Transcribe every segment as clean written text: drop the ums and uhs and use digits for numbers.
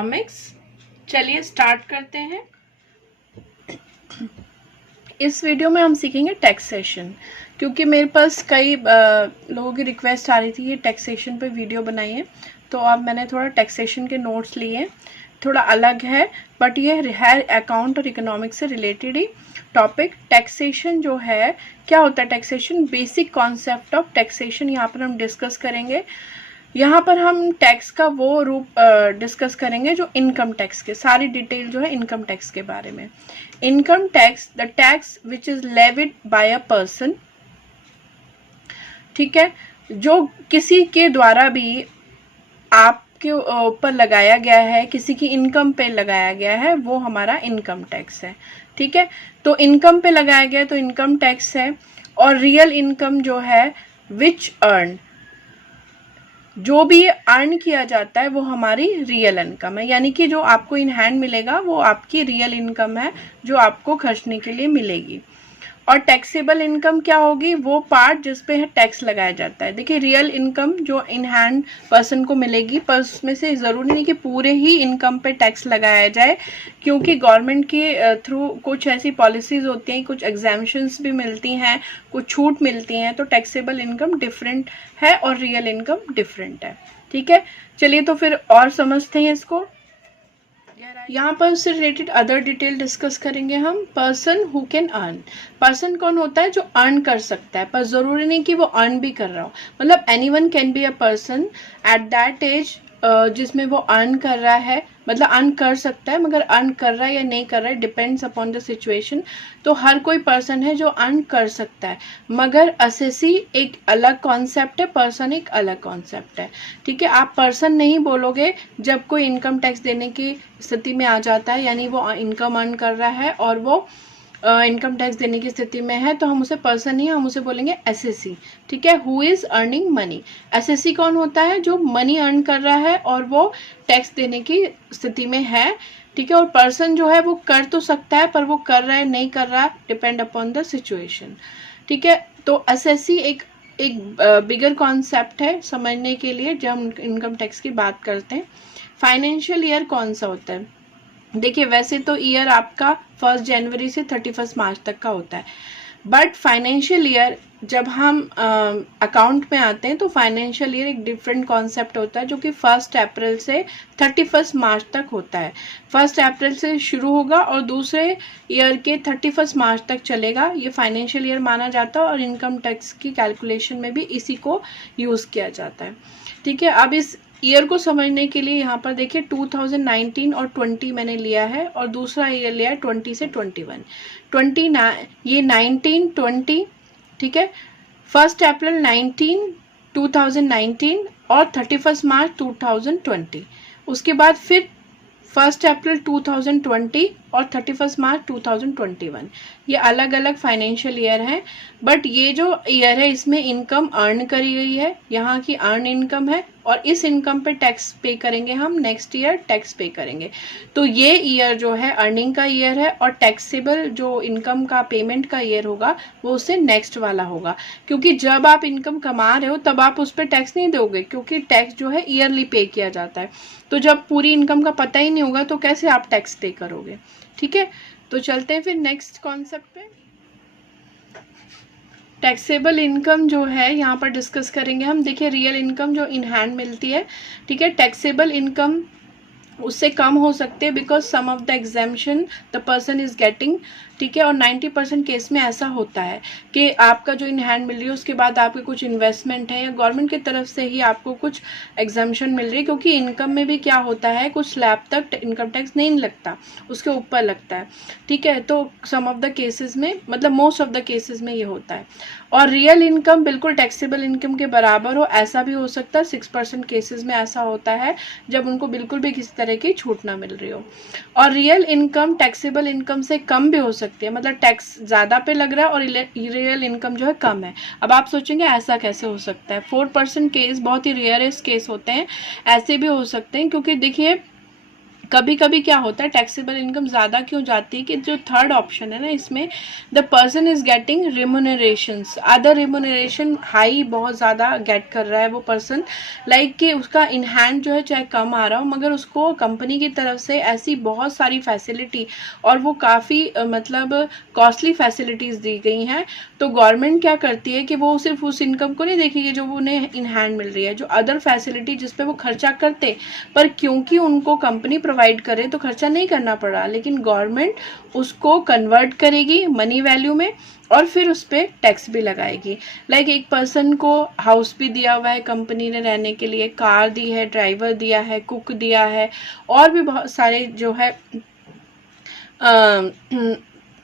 Economics. चलिए start करते हैं। इस वीडियो में हम सीखेंगे टैक्सेशन, क्योंकि मेरे पास कई लोगों की रिक्वेस्ट आ रही थी ये टैक्सेशन पे वीडियो बनाइए, तो अब मैंने थोड़ा टैक्सेशन के नोट्स लिए। थोड़ा अलग है बट ये है अकाउंट और इकोनॉमिक्स से रिलेटेड ही टॉपिक। टैक्सेशन जो है, क्या होता है taxation, basic concept of taxation यहाँ पर हम डिस्कस करेंगे। यहाँ पर हम टैक्स का वो रूप डिस्कस करेंगे जो इनकम टैक्स के, सारी डिटेल जो है इनकम टैक्स के बारे में। Income tax, the tax which is levied by a person, ठीक है, जो किसी के द्वारा भी आपके ऊपर लगाया गया है, किसी की इनकम पे लगाया गया है, वो हमारा इनकम टैक्स है। ठीक है, तो इनकम पे लगाया गया तो इनकम टैक्स है। और रियल इनकम जो है, विच अर्न, जो भी अर्न किया जाता है वो हमारी रियल इनकम है, यानी कि जो आपको इन हैंड मिलेगा वो आपकी रियल इनकम है जो आपको खर्चने के लिए मिलेगी। और टैक्सेबल इनकम क्या होगी, वो पार्ट जिस पे टैक्स लगाया जाता है। देखिए रियल इनकम जो इन हैंड पर्सन को मिलेगी, पर उसमें से ज़रूरी नहीं कि पूरे ही इनकम पे टैक्स लगाया जाए, क्योंकि गवर्नमेंट के थ्रू कुछ ऐसी पॉलिसीज होती हैं, कुछ एग्जाम्पशंस भी मिलती हैं, कुछ छूट मिलती हैं, तो टैक्सेबल इनकम डिफरेंट है और रियल इनकम डिफरेंट है। ठीक है, चलिए तो फिर और समझते हैं इसको। यहाँ पर उससे रिलेटेड अदर डिटेल डिस्कस करेंगे हम। Person who can earn, person कौन होता है जो अर्न कर सकता है, पर जरूरी नहीं कि वो अर्न भी कर रहा हो, मतलब anyone can be a person at that age जिसमें वो अर्न कर रहा है, मतलब अर्न कर सकता है, मगर अर्न कर रहा है या नहीं कर रहा है डिपेंड्स अपॉन द सिचुएशन। तो हर कोई पर्सन है जो अर्न कर सकता है, मगर असेसी एक अलग कॉन्सेप्ट है, पर्सन एक अलग कॉन्सेप्ट है। ठीक है, आप पर्सन नहीं बोलोगे जब कोई इनकम टैक्स देने की स्थिति में आ जाता है, यानी वो इनकम अर्न कर रहा है और वो इनकम टैक्स देने की स्थिति में है, तो हम उसे पर्सन नहीं, हम उसे बोलेंगे एसएससी। ठीक है, who is earning money. SSC कौन होता है, जो मनी अर्न कर रहा है और वो टैक्स देने की स्थिति में है। ठीक है, और पर्सन जो है वो कर तो सकता है, पर वो कर रहा है नहीं कर रहा है डिपेंड अपॉन द सिचुएशन। ठीक है, तो एसएससी एक बिगर कॉन्सेप्ट है समझने के लिए जब हम इनकम टैक्स की बात करते हैं। फाइनेंशियल ईयर कौन सा होता है, देखिए वैसे तो ईयर आपका 1 जनवरी से 31 मार्च तक का होता है, बट फाइनेंशियल ईयर जब हम अकाउंट में आते हैं तो फाइनेंशियल ईयर एक डिफरेंट कॉन्सेप्ट होता है, जो कि 1 अप्रैल से 31 मार्च तक होता है। 1 अप्रैल से शुरू होगा और दूसरे ईयर के 31 मार्च तक चलेगा, ये फाइनेंशियल ईयर माना जाता है, और इनकम टैक्स की कैलकुलेशन में भी इसी को यूज़ किया जाता है। ठीक है, अब इस ईयर को समझने के लिए यहाँ पर देखिए 2019 और 20 मैंने लिया है, और दूसरा ईयर लिया है 20 से 21। 29 ये 19 20, ठीक है, 1 अप्रैल 2019 और 31 मार्च 2020। उसके बाद फिर 1 अप्रैल 2020 और 31 मार्च 2021। ये अलग अलग फाइनेंशियल ईयर हैं, बट ये जो ईयर है इसमें इनकम अर्न करी गई है, यहाँ की अर्न इनकम है, और इस इनकम पे टैक्स पे करेंगे हम, नेक्स्ट ईयर टैक्स पे करेंगे। तो ये ईयर जो है अर्निंग का ईयर है, और टैक्सेबल जो इनकम का पेमेंट का ईयर होगा वो उससे नेक्स्ट वाला होगा, क्योंकि जब आप इनकम कमा रहे हो तब आप उस पर टैक्स नहीं दोगे, क्योंकि टैक्स जो है ईयरली पे किया जाता है। तो जब पूरी इनकम का पता ही नहीं होगा तो कैसे आप टैक्स पे करोगे। ठीक है, तो चलते हैं फिर नेक्स्ट कॉन्सेप्ट पे। टैक्सेबल इनकम जो है यहाँ पर डिस्कस करेंगे हम। देखिए रियल इनकम जो इन हैंड मिलती है, ठीक है, टैक्सेबल इनकम उससे कम हो सकते हैं, because some of the exemption the person is getting. ठीक है, और 90% केस में ऐसा होता है कि आपका जो इन हैंड मिल रही है उसके बाद आपके कुछ इन्वेस्टमेंट है या गवर्नमेंट की तरफ से ही आपको कुछ एग्जाम्पशन मिल रही है, क्योंकि इनकम में भी क्या होता है, कुछ स्लैब तक इनकम टैक्स नहीं लगता, उसके ऊपर लगता है। ठीक है, तो सम ऑफ द केसेस में, मतलब मोस्ट ऑफ द केसेस में ये होता है। और रियल इनकम बिल्कुल टैक्सेबल इनकम के बराबर हो, ऐसा भी हो सकता है। 6% केसेस में ऐसा होता है जब उनको बिल्कुल भी किसी तरह की छूट ना मिल रही हो। और रियल इनकम टैक्सेबल इनकम से कम भी हो सकती है, मतलब टैक्स ज़्यादा पे लग रहा है और रियल इनकम जो है कम है। अब आप सोचेंगे ऐसा कैसे हो सकता है। 4% केस बहुत ही रेयरेस्ट केस होते हैं, ऐसे भी हो सकते हैं, क्योंकि देखिए कभी कभी क्या होता है, टैक्सेबल इनकम ज़्यादा क्यों जाती है कि जो थर्ड ऑप्शन है ना, इसमें the person is getting remunerations, other remuneration high बहुत ज़्यादा गेट कर रहा है वो पर्सन, लाइक कि उसका इन हैंड जो है चाहे कम आ रहा हो, मगर उसको कंपनी की तरफ से ऐसी बहुत सारी फैसिलिटी और वो काफ़ी मतलब कॉस्टली फैसिलिटीज़ दी गई हैं। तो गवर्नमेंट क्या करती है कि वो सिर्फ उस इनकम को नहीं देखेगी जो उन्हें इन हैंड मिल रही है, जो अदर फैसिलिटी जिस पे वो खर्चा करते, पर क्योंकि उनको कंपनी प्रोवाइड करे तो खर्चा नहीं करना पड़ा, लेकिन गवर्नमेंट उसको कन्वर्ट करेगी मनी वैल्यू में और फिर उस पर टैक्स भी लगाएगी। लाइक एक पर्सन को हाउस भी दिया हुआ है कंपनी ने रहने के लिए, कार दी है, ड्राइवर दिया है, कुक दिया है, और भी बहुत सारे जो है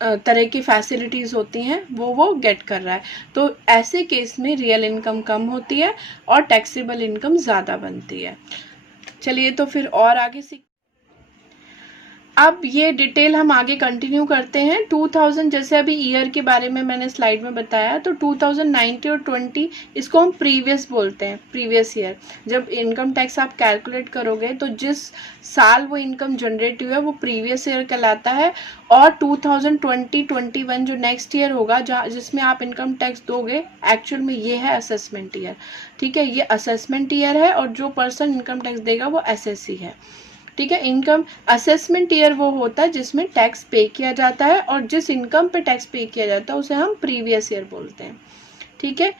तरह की फैसिलिटीज़ होती हैं वो गेट कर रहा है। तो ऐसे केस में रियल इनकम कम होती है और टैक्सेबल इनकम ज़्यादा बनती है। चलिए तो फिर और आगे सीख, अब ये डिटेल हम आगे कंटिन्यू करते हैं। 2000 जैसे अभी ईयर के बारे में मैंने स्लाइड में बताया, तो 2019 और 20 इसको हम प्रीवियस बोलते हैं, प्रीवियस ईयर। जब इनकम टैक्स आप कैलकुलेट करोगे तो जिस साल वो इनकम जनरेट हुई है वो प्रीवियस ईयर कहलाता है, और 2020-21 जो नेक्स्ट ईयर होगा जिसमें आप इनकम टैक्स दोगे, एक्चुअल में ये है असेसमेंट ईयर। ठीक है, ये असेसमेंट ईयर है और जो पर्सन इनकम टैक्स देगा वो एसएससी है। ठीक है, इनकम असेसमेंट ईयर वो होता है जिसमें टैक्स पे किया जाता है, और जिस इनकम पे टैक्स पे किया जाता है उसे हम प्रीवियस ईयर बोलते हैं। ठीक है,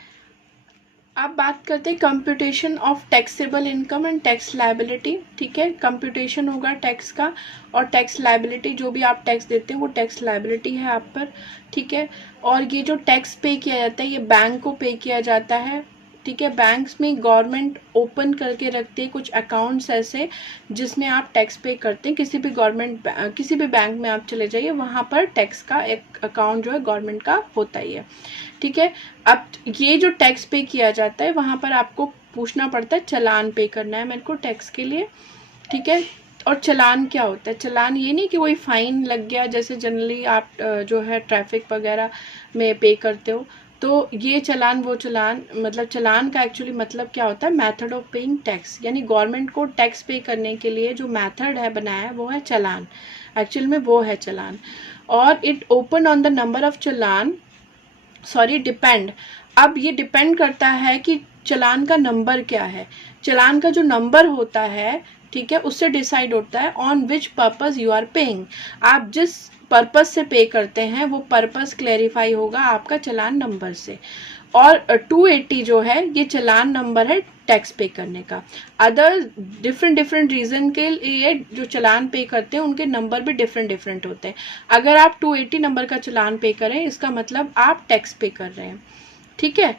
अब बात करते हैं computation of taxable income and tax liability. ठीक है, कंप्यूटेशन होगा टैक्स का, और टैक्स लायबिलिटी जो भी आप टैक्स देते हैं वो टैक्स लायबिलिटी है आप पर। ठीक है, और ये जो टैक्स पे किया जाता है ये बैंक को पे किया जाता है। ठीक है, बैंक्स में गवर्नमेंट ओपन करके रखती है कुछ अकाउंट्स ऐसे जिसमें आप टैक्स पे करते हैं। किसी भी बैंक में आप चले जाइए, वहाँ पर टैक्स का एक अकाउंट जो है गवर्नमेंट का होता ही है। ठीक है, अब ये जो टैक्स पे किया जाता है वहाँ पर आपको पूछना पड़ता है चलान पे करना है मेरे को टैक्स के लिए। ठीक है, और चलान क्या होता है? चलान ये नहीं कि कोई फाइन लग गया जैसे जनरली आप जो है ट्रैफिक वगैरह में पे करते हो, तो ये चलान वो चलान, मतलब चलान का एक्चुअली मतलब क्या होता है? मेथड ऑफ पेइंग टैक्स, यानी गवर्नमेंट को टैक्स पे करने के लिए जो मेथड है बनाया है वो है चलान, एक्चुअल में वो है चलान। और it open on the number of challan, depend. अब ये डिपेंड करता है कि चलान का नंबर क्या है। चलान का जो नंबर होता है, ठीक है, उससे डिसाइड होता है on which purpose you are paying. आप जिस पर्पस से पे करते हैं वो पर्पस क्लेरिफाई होगा आपका चलान नंबर से। और 280 जो है ये चलान नंबर है टैक्स पे करने का। अदर डिफरेंट रीजन के लिए जो चलान पे करते हैं उनके नंबर भी डिफरेंट होते हैं। अगर आप 280 नंबर का चलान पे करें इसका मतलब आप टैक्स पे कर रहे हैं। ठीक है,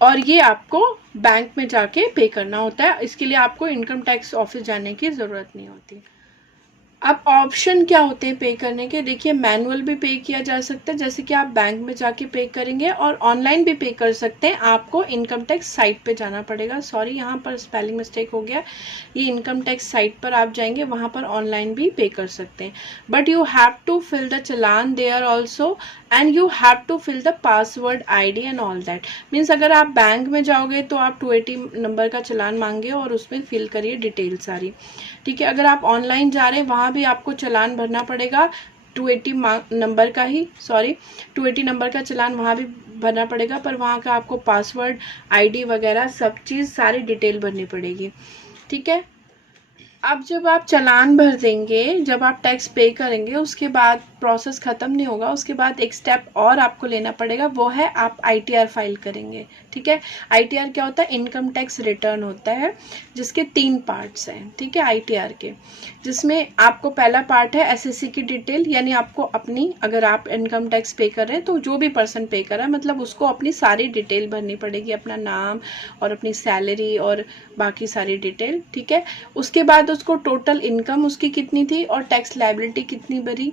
और ये आपको बैंक में जाके पे करना होता है, इसके लिए आपको इनकम टैक्स ऑफिस जाने की ज़रूरत नहीं होती। अब ऑप्शन क्या होते हैं पे करने के? देखिए, मैनुअल भी पे किया जा सकता है, जैसे कि आप बैंक में जाके पे करेंगे, और ऑनलाइन भी पे कर सकते हैं। आपको इनकम टैक्स साइट पे जाना पड़ेगा। सॉरी, यहाँ पर स्पेलिंग मिस्टेक हो गया। ये इनकम टैक्स साइट पर आप जाएंगे, वहाँ पर ऑनलाइन भी पे कर सकते हैं, but you have to fill the challan there also, and you have to fill the password ID and all that. Means अगर आप बैंक में जाओगे तो आप 280 नंबर का चलान मांगे और उसमें फिल करिए डिटेल सारी। ठीक है, अगर आप ऑनलाइन जा रहे हैं वहाँ भी आपको चलान भरना पड़ेगा 280 नंबर का ही, 280 नंबर का चलान वहाँ भी भरना पड़ेगा, पर वहाँ का आपको पासवर्ड ID वगैरह सब चीज़ सारी डिटेल भरनी पड़ेगी। ठीक है, अब जब आप चलान भर देंगे, जब आप टैक्स पे करेंगे, उसके बाद प्रोसेस ख़त्म नहीं होगा, उसके बाद एक स्टेप और आपको लेना पड़ेगा, वो है आप ITR फाइल करेंगे। ठीक है, ITR क्या होता है? इनकम टैक्स रिटर्न होता है, जिसके 3 पार्ट्स हैं। ठीक है, ITR के, जिसमें आपको पहला पार्ट है SSC की डिटेल, यानी आपको अपनी, अगर आप इनकम टैक्स पे कर रहे हैं तो जो भी पर्सन पे कर रहा है मतलब उसको अपनी सारी डिटेल भरनी पड़ेगी, अपना नाम और अपनी सैलरी और बाकी सारी डिटेल। ठीक है, उसके बाद उसको टोटल इनकम उसकी कितनी थी और टैक्स लायबिलिटी कितनी बनी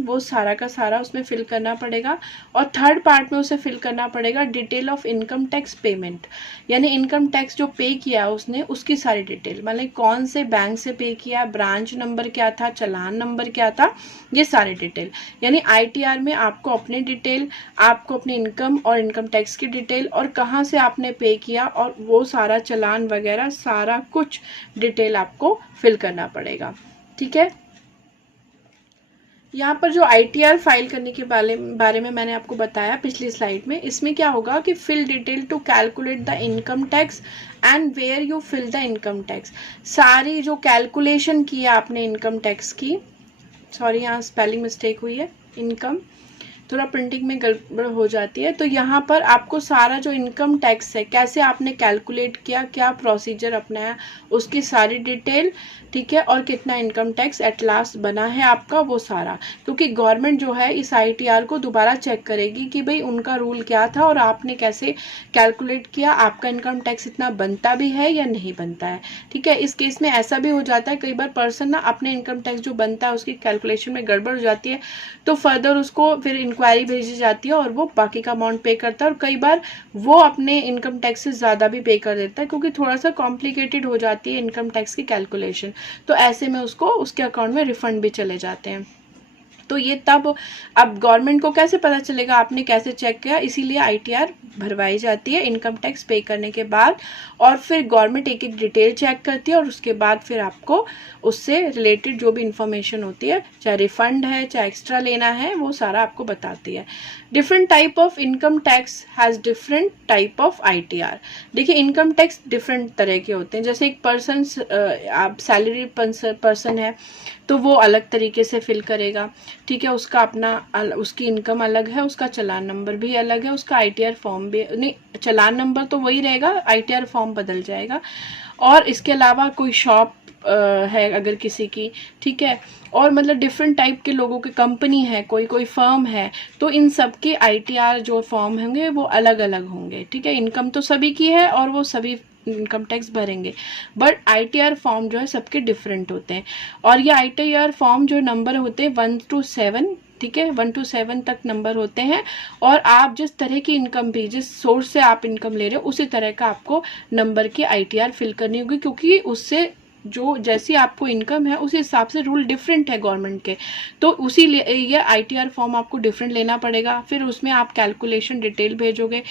वो सारा का सारा उसमें फिल करना पड़ेगा। और थर्ड पार्ट में उसे फिल करना पड़ेगा detail of income tax payment, यानी इनकम टैक्स जो पे किया उसने उसकी सारी डिटेल, मतलब कौन से बैंक से पे किया, ब्रांच नंबर क्या था, चलान नंबर क्या था, ये सारी डिटेल। यानी ITR में आपको अपनी डिटेल, आपको अपनी इनकम और इनकम टैक्स की डिटेल और कहाँ से आपने पे किया और वो सारा चलान वगैरह सारा कुछ डिटेल आपको फिल करना पड़ेगा। ठीक है। यहाँ पर जो ITR फाइल करने के बारे में मैंने आपको बताया पिछली स्लाइड में, इसमें क्या होगा कि fill detail to calculate the income tax and where you fill the income tax. सारी जो कैलकुलेशन की है आपने इनकम टैक्स की, सॉरी यहाँ स्पेलिंग मिस्टेक हुई है, इनकम थोड़ा प्रिंटिंग में गड़बड़ हो जाती है। तो यहाँ पर आपको सारा जो इनकम टैक्स है, कैसे आपने कैलकुलेट किया, क्या प्रोसीजर अपनाया, उसकी सारी डिटेल, ठीक है, और कितना इनकम टैक्स एट लास्ट बना है आपका, वो सारा। क्योंकि गवर्नमेंट जो है इस ITR को दोबारा चेक करेगी कि भाई उनका रूल क्या था और आपने कैसे कैलकुलेट किया, आपका इनकम टैक्स इतना बनता भी है या नहीं बनता है, ठीक है। इस केस में ऐसा भी हो जाता है, कई बार पर्सन ना अपने इनकम टैक्स जो बनता है उसकी कैलकुलेशन में गड़बड़ हो जाती है, तो फर्दर उसको फिर इंक्वायरी भेजी जाती है और वो बाकी का अमाउंट पे करता है, और कई बार वो अपने इनकम टैक्स से ज़्यादा भी पे कर देता है, क्योंकि थोड़ा सा कॉम्प्लिकेटेड हो जाती है इनकम टैक्स की कैलकुलेशन। तो ऐसे में उसको उसके अकाउंट में रिफंड भी चले जाते हैं। तो ये तब अब गवर्नमेंट को कैसे पता चलेगा आपने कैसे चेक किया, इसीलिए ITR भरवाई जाती है इनकम टैक्स पे करने के बाद, और फिर गवर्नमेंट एक एक डिटेल चेक करती है और उसके बाद फिर आपको उससे रिलेटेड जो भी इंफॉर्मेशन होती है, चाहे रिफंड है चाहे एक्स्ट्रा लेना है, वो सारा आपको बताती है। Different type of income tax has different type of ITR। देखिए इनकम टैक्स डिफरेंट तरह के होते हैं, जैसे एक पर्सन आप सैलरी पर्सन है तो वो अलग तरीके से फिल करेगा, ठीक है, उसका अपना उसकी इनकम अलग है, उसका चालान नंबर भी अलग है, उसका ITR फॉर्म भी नहीं, चालान नंबर तो वही रहेगा, ITR फॉर्म बदल जाएगा। और इसके अलावा कोई शॉप है अगर किसी की, ठीक है, और मतलब डिफरेंट टाइप के लोगों की कंपनी है, कोई कोई फर्म है, तो इन सब के ITR जो फॉर्म होंगे वो अलग अलग होंगे, ठीक है। इनकम तो सभी की है और वो सभी इनकम टैक्स भरेंगे, बट ITR फॉर्म जो है सबके डिफरेंट होते हैं। और ये ITR फॉर्म जो नंबर होते हैं 1 to 7, ठीक है, 1 to 7 तक नंबर होते हैं, और आप जिस तरह की इनकम भी, जिस सोर्स से आप इनकम ले रहे हो उसी तरह का आपको नंबर की ITR फिल करनी होगी, क्योंकि उससे जो जैसी आपको इनकम है उस हिसाब से रूल डिफरेंट है गवर्नमेंट के, तो उसी लिए ये ITR फॉर्म आपको डिफरेंट लेना पड़ेगा। फिर उसमें आप कैलकुलेशन डिटेल भेजोगे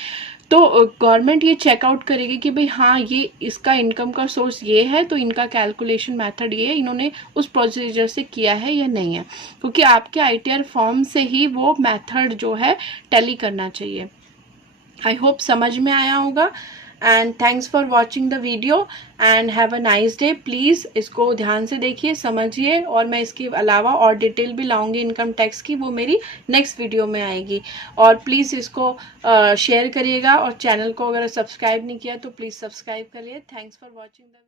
तो गवर्नमेंट ये चेकआउट करेगी कि भाई हाँ ये इसका इनकम का सोर्स ये है, तो इनका कैलकुलेशन मेथड ये है, इन्होंने उस प्रोसीजर से किया है या नहीं है, क्योंकि आपके ITR फॉर्म से ही वो मेथड जो है टैली करना चाहिए। आई होप समझ में आया होगा, and thanks for watching the video and have a nice day. Please इसको ध्यान से देखिए, समझिए, और मैं इसके अलावा और डिटेल भी लाऊंगी इनकम टैक्स की, वो मेरी नेक्स्ट वीडियो में आएगी। और प्लीज़ इसको शेयर करिएगा, और चैनल को अगर सब्सक्राइब नहीं किया तो प्लीज़ सब्सक्राइब करिए। Thanks for watching the